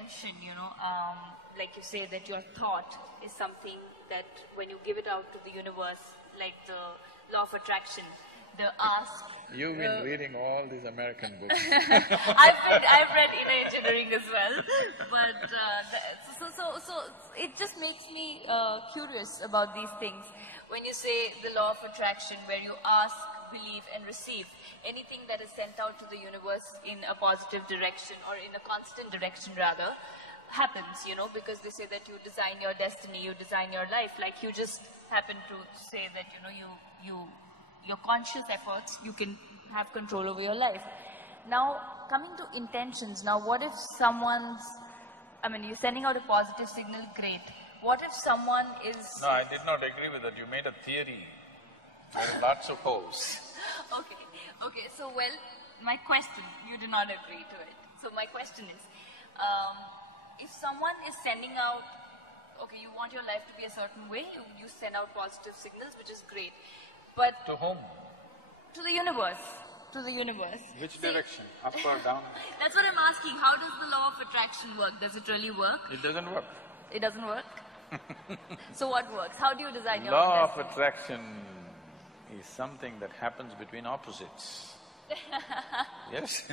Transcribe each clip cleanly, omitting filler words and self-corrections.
intention, like you say that your thought is something that when you give it out to the universe, like the law of attraction, the ask… You've been reading all these American books. I've read inner engineering as well, but so it just makes me curious about these things. When you say the law of attraction, where you ask, believe and receive, anything that is sent out to the universe in a positive direction or in a constant direction rather, happens, because they say that you design your destiny, you design your life. Like you just happen to say that, your conscious efforts, you can have control over your life. Now, coming to intentions, now what if someone's… you're sending out a positive signal, great. What if someone is… No, I did not agree with that. You made a theory. There are lots of holes. Okay, so well, my question, you do not agree to it. So my question is, if someone is sending out… Okay, you want your life to be a certain way, you send out positive signals, which is great. But… To whom? To the universe. To the universe. Which direction? Up or down? That's what I'm asking. How does the law of attraction work? Does it really work? It doesn't work. It doesn't work? So what works? How do you design your Law own of destiny? attraction is something that happens between opposites. Yes.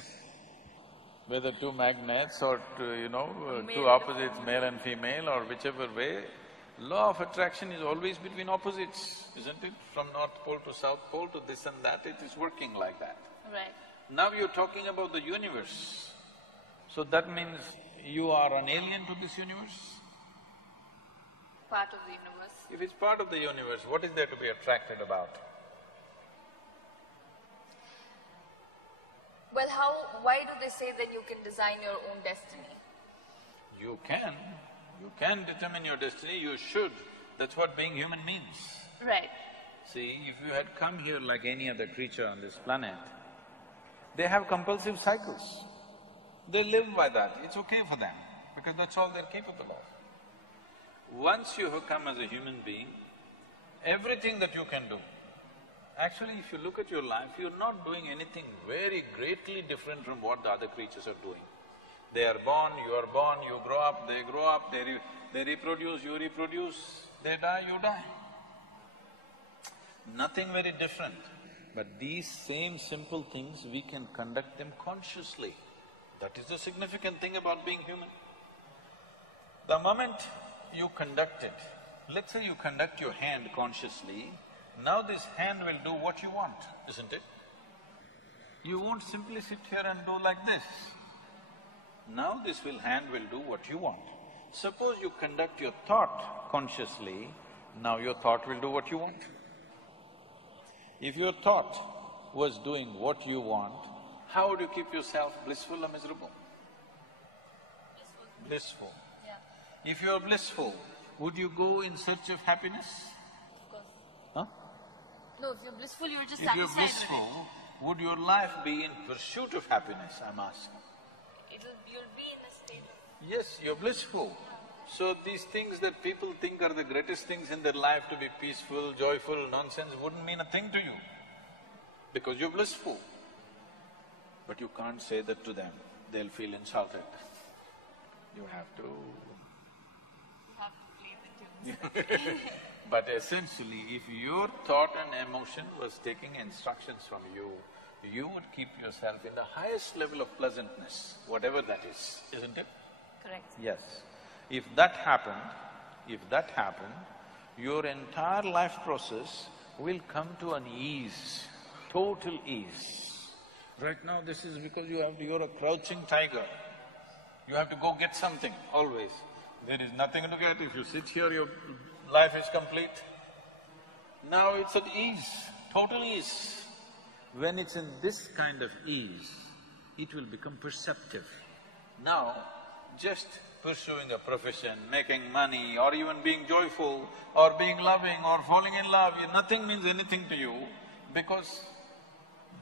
Whether two magnets or two opposites, male and female, or whichever way, law of attraction is always between opposites, isn't it? From North Pole to South Pole to this and that, it is working like that. Right. Now you're talking about the universe. So that means you are an alien to this universe? Part of the universe. If it's part of the universe, what is there to be attracted about? Well, why do they say that you can design your own destiny? You can determine your destiny, you should. That's what being human means. Right. See, if you had come here like any other creature on this planet, they have compulsive cycles. They live by that, it's okay for them, because that's all they're capable of. Once you have come as a human being, everything that you can do, actually if you look at your life, you're not doing anything very greatly different from what the other creatures are doing. They are born, you are born, you grow up, they reproduce, you reproduce, they die, you die. Nothing very different. But these same simple things, we can conduct them consciously. That is the significant thing about being human. The moment you conduct it, let's say you conduct your hand consciously, now this hand will do what you want, isn't it? You won't simply sit here and do like this. Now this hand will do what you want. Suppose you conduct your thought consciously, now your thought will do what you want. If your thought was doing what you want, how would you keep yourself blissful or miserable? Blissful. Yeah. If you're blissful, would you go in search of happiness? Of course. Huh? No, if you're blissful, you're just If satisfied you're with it. blissful, would your life be in pursuit of happiness, I'm asking? You'll be in a state of… Yes, you're blissful. So these things that people think are the greatest things in their life, to be peaceful, joyful, nonsense, wouldn't mean a thing to you, because you're blissful. But you can't say that to them, they'll feel insulted. You have to… play the tunes. But essentially, if your thought and emotion was taking instructions from you, you would keep yourself in the highest level of pleasantness, whatever that is, isn't it? Correct. Yes. If that happened, your entire life process will come to an ease, total ease. Right now, this is because you're a crouching tiger. You have to go get something, always. There is nothing to get. If you sit here, your life is complete. Now it's at ease, total ease. When it's in this kind of ease, it will become perceptive. Now, just pursuing a profession, making money, or even being joyful, or being loving, or falling in love, nothing means anything to you, because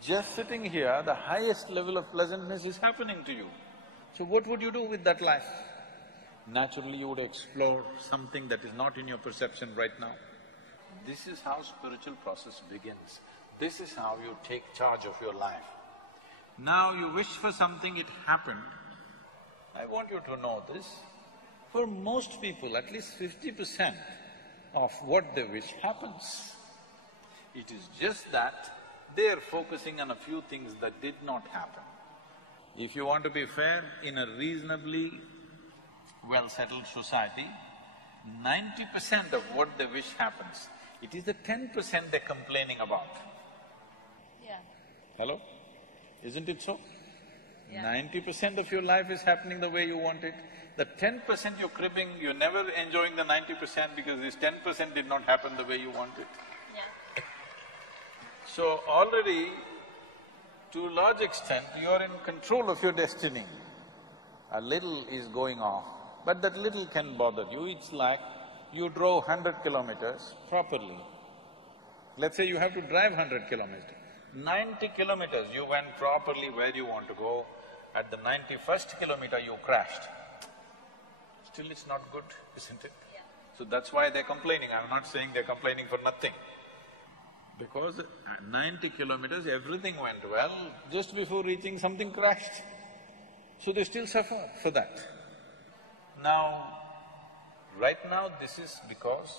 just sitting here, the highest level of pleasantness is happening to you. So what would you do with that life? Naturally, you would explore something that is not in your perception right now. This is how spiritual process begins. This is how you take charge of your life. Now you wish for something, it happened. I want you to know this. For most people, at least 50% of what they wish happens. It is just that they are focusing on a few things that did not happen. If you want to be fair, in a reasonably well-settled society, 90% of what they wish happens. It is the 10% they're complaining about. Yeah. Hello? Isn't it so? Yeah. 90% of your life is happening the way you want it. The 10% you're cribbing, you're never enjoying the 90% because this 10% did not happen the way you want it. Yeah. So already, to a large extent, you're in control of your destiny. A little is going off, but that little can bother you. It's like you drove 100 kilometers properly. Let's say you have to drive 100 kilometers. 90 kilometers you went properly where you want to go. At the 91st kilometer you crashed. Still it's not good, isn't it? Yeah. So that's why they're complaining. I'm not saying they're complaining for nothing. Because at 90 kilometers everything went well, just before reaching something crashed. So they still suffer for that. Now, right now this is because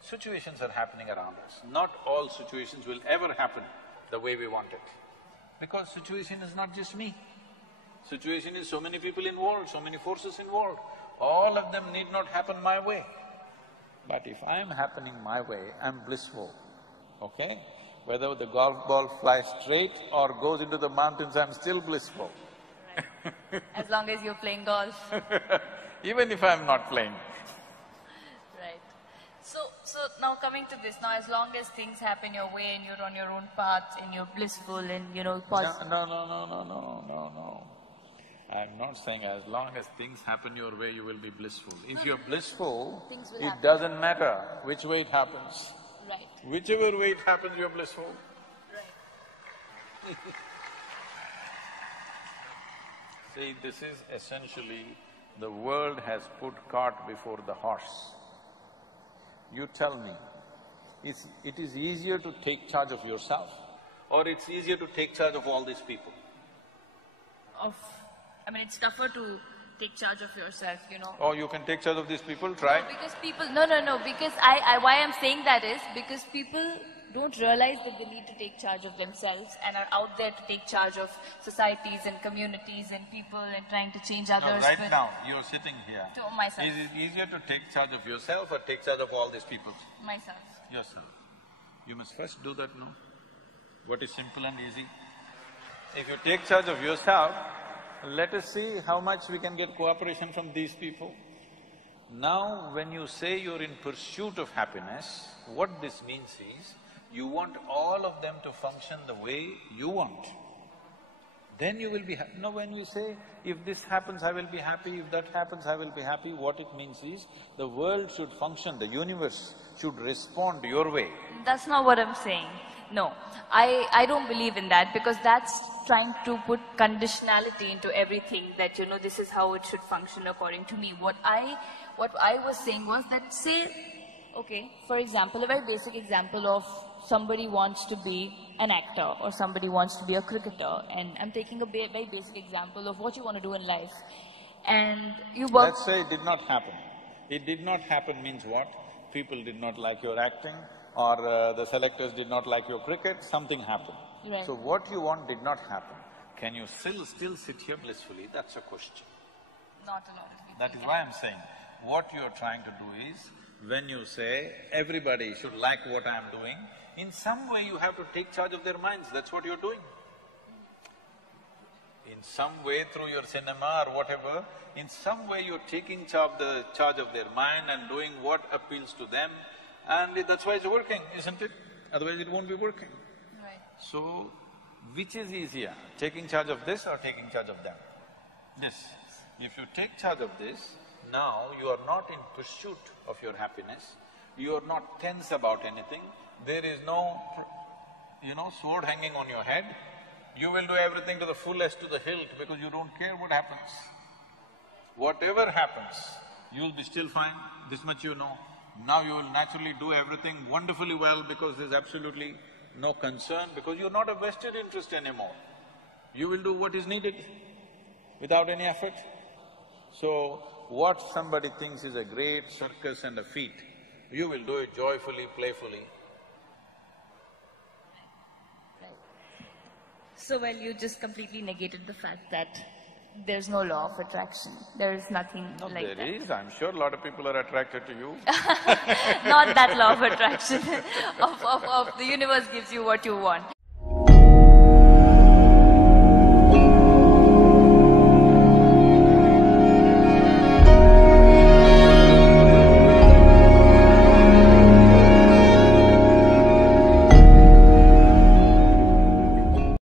situations are happening around us. Not all situations will ever happen the way we want it. Because situation is not just me. Situation is so many people involved, so many forces involved. All of them need not happen my way. But if I'm happening my way, I'm blissful, okay? Whether the golf ball flies straight or goes into the mountains, I'm still blissful. Right. As long as you're playing golf. Even if I'm not playing. Right. So now coming to this, now as long as things happen your way and you're on your own path and you're blissful and positive… No. I'm not saying as long as things happen your way, you will be blissful. If you're blissful, Things will it happen. doesn't matter which way it happens. Right. Whichever way it happens, you're blissful. Right. See, this is essentially, the world has put cart before the horse. You tell me, it is easier to take charge of yourself or it's easier to take charge of all these people? It's tougher to take charge of yourself, Oh, you can take charge of these people, try. No, because people… No, because why I'm saying that is because people don't realize that they need to take charge of themselves and are out there to take charge of societies and communities and people and trying to change No, others. right now, you're sitting here. To myself. Is it easier to take charge of yourself or take charge of all these people? Myself. Yourself. You must first do that, no? What is simple and easy? If you take charge of yourself, let us see how much we can get cooperation from these people. Now, when you say you're in pursuit of happiness, what this means is, you want all of them to function the way you want. Then you will be happy. Now when we say, if this happens, I will be happy, if that happens, I will be happy, what it means is, the world should function, the universe should respond your way. That's not what I'm saying. No, I don't believe in that because that's trying to put conditionality into everything that, this is how it should function according to me. What I was saying was that, say, okay, for example, a very basic example of somebody wants to be an actor or somebody wants to be a cricketer, and I'm taking a very basic example of what you want to do in life. And you work… Let's say it did not happen. It did not happen means what? People did not like your acting or the selectors did not like your cricket, something happened. Right. So what you want did not happen. Can you still sit here blissfully? That's a question. Not a lot of people. That is why I'm saying, what you're trying to do is, when you say everybody should like what I'm doing, in some way you have to take charge of their minds, that's what you're doing. In some way, through your cinema or whatever, in some way you're taking charge of their mind and doing what appeals to them, and that's why it's working, isn't it? Otherwise it won't be working. Right. So, which is easier, taking charge of this or taking charge of them? This. If you take charge of this, now you are not in pursuit of your happiness, you are not tense about anything, there is no, sword hanging on your head. You will do everything to the fullest, to the hilt, because you don't care what happens. Whatever happens, you'll be still fine, this much you know. Now you will naturally do everything wonderfully well because there's absolutely no concern, because you're not a vested interest anymore. You will do what is needed without any effort. So, what somebody thinks is a great circus and a feat, you will do it joyfully, playfully. So, well, you just completely negated the fact that there's no law of attraction. There is nothing No, like there that. is. I'm sure a lot of people are attracted to you. Not that law of attraction of the universe gives you what you want.